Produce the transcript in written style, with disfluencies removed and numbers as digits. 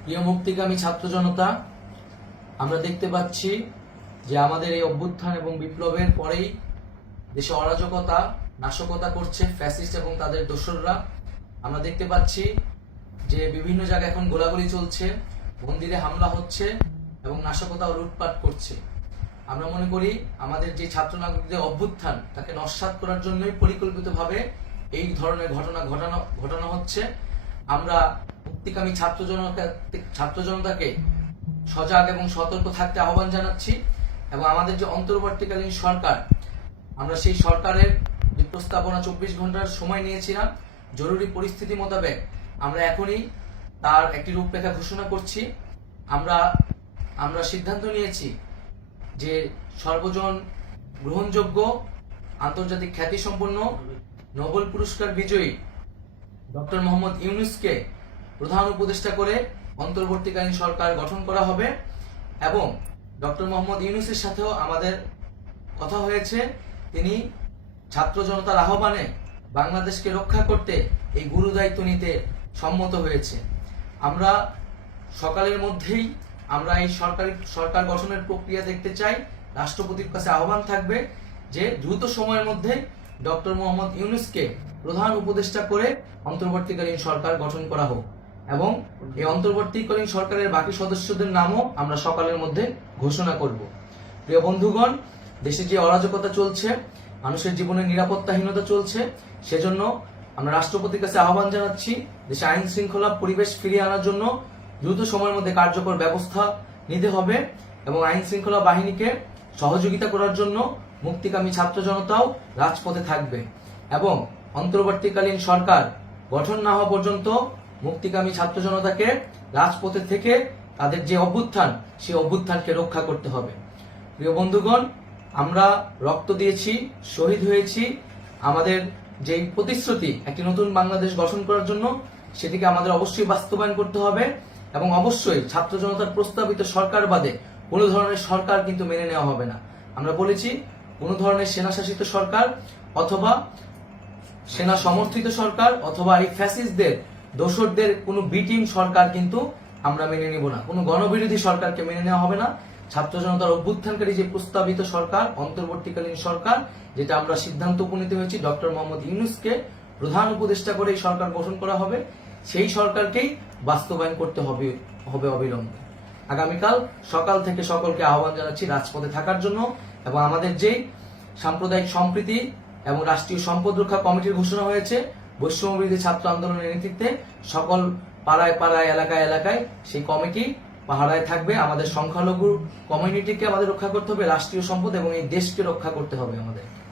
প্রিয় মুক্তিকামী ছাত্র জনতা, আমরা দেখতে পাচ্ছি যে আমাদের এই অভ্যুত্থান এবং বিপ্লবের পরেই দেশে অরাজকতা নাশকতা করছে ফ্যাসিস্ট এবং তাদের দোসররা। আমরা দেখতে পাচ্ছি যে বিভিন্ন জায়গায় এখন গোলাগুলি চলছে, মন্দিরে হামলা হচ্ছে এবং নাশকতা ও লুটপাট করছে। আমরা মনে করি আমাদের যে ছাত্র নাগরিকদের অভ্যুত্থান তাকে নস্যাৎ করার জন্যই পরিকল্পিতভাবে এই ধরনের ঘটনা হচ্ছে। আমরা মুক্তিকামী ছাত্র জনতাকে সজাগ এবং সতর্ক থাকতে আহ্বান জানাচ্ছি এবং আমাদের যে অন্তর্বর্তীকালীন সরকার, আমরা সেই সরকারের যে প্রস্তাবনা 24 ঘন্টার সময় নিয়েছিলাম, জরুরি পরিস্থিতি মোতাবেক আমরা এখনই তার একটি রূপরেখা ঘোষণা করছি। আমরা সিদ্ধান্ত নিয়েছি যে সর্বজন গ্রহণযোগ্য আন্তর্জাতিক খ্যাতিসম্পন্ন নোবেল পুরস্কার বিজয়ী ডক্টর মোহাম্মদ ইউনূসকে প্রধান উপদেষ্টা করে অন্তর্বর্তীকালীন সরকার গঠন করা হবে এবং ডক্টর মোহাম্মদ ইউনূসের সাথেও আমাদের কথা হয়েছে। তিনি ছাত্র জনতার আহ্বানে বাংলাদেশকে রক্ষা করতে এই গুরু দায়িত্ব নিতে সম্মত হয়েছে। আমরা সকালের মধ্যেই আমরা এই সরকার গঠনের প্রক্রিয়া দেখতে চাই। রাষ্ট্রপতির কাছে আহ্বান থাকবে যে দ্রুত সময়ের মধ্যে ডক্টর মোহাম্মদ ইউনূসকে প্রধান উপদেষ্টা করে অন্তর্বর্তীকালীন সরকার গঠন করা হোক এবং এই অন্তর্বর্তীকালীন সরকারের বাকি সদস্যদের নামও আমরা সকালের মধ্যে ঘোষণা করব। প্রিয় বন্ধুগণ, দেশে যে অরাজকতা চলছে, মানুষের জীবনের নিরাপত্তাহীনতা চলছে, সেজন্য আমরা রাষ্ট্রপতির কাছে আহ্বান জানাচ্ছি দেশে আইন শৃঙ্খলা পরিবেশ ফিরিয়ে আনার জন্য দ্রুত সময়ের মধ্যে কার্যকর ব্যবস্থা নিতে হবে এবং আইন শৃঙ্খলা বাহিনীকে সহযোগিতা করার জন্য মুক্তিকামী ছাত্র জনতাও রাজপথে থাকবে এবং অন্তর্বর্তীকালীন সরকার গঠন না হওয়া পর্যন্ত মুক্তিকামী ছাত্র জনতাকে রাজপথে থেকে তাদের যে অভ্যুত্থান, সেই অভ্যুত্থানকে রক্ষা করতে হবে। প্রিয় বন্ধুগণ, আমরা রক্ত দিয়েছি, শহীদ হয়েছি। আমাদের যে প্রতিশ্রুতি একটি নতুন বাংলাদেশ গঠন করার জন্য, সেটিকে আমাদের অবশ্যই বাস্তবায়ন করতে হবে এবং অবশ্যই ছাত্র জনতার প্রস্তাবিত সরকার বাদে কোনো ধরনের সরকার কিন্তু মেনে নেওয়া হবে না। আমরা বলেছি কোনো ধরনের সেনা শাসিত সরকার অথবা সেনা সমর্থিত সরকার অথবা এই ফ্যাসিস্টদের দোসরদের কোনো বি টিম সরকার কিন্তু আমরা মেনে নেব না। কোনো গণবিরোধী সরকারকে মেনে নেওয়া হবে না। ছাত্র জনতার অভ্যুত্থানকারী যে প্রস্তাবিত সরকার, অন্তর্বর্তীকালীন সরকার, যেটা আমরা সিদ্ধান্ত উপনীত হয়েছি ডক্টর মোহাম্মদ ইউনূসকে প্রধান উপদেষ্টা করে এই সরকার গঠন করা হবে, সেই সরকারকেই বাস্তবায়ন করতে হবে অবিলম্বে। আগামীকাল সকাল থেকে সকলকে আহ্বান জানাচ্ছি রাজপথে থাকার জন্য এবং আমাদের যে সাম্প্রদায়িক সম্প্রীতি এবং রাষ্ট্রীয় সম্পদ রক্ষা কমিটির ঘোষণা হয়েছে বৈষম্যবিরোধী ছাত্র আন্দোলনের নেতৃত্বে, সকল পাড়ায় পাড়ায় এলাকায় এলাকায় সেই কমিটি পাহারায় থাকবে। আমাদের সংখ্যালঘু কমিউনিটিকে আমাদের রক্ষা করতে হবে, রাষ্ট্রীয় সম্পদ এবং এই দেশকে রক্ষা করতে হবে আমাদের।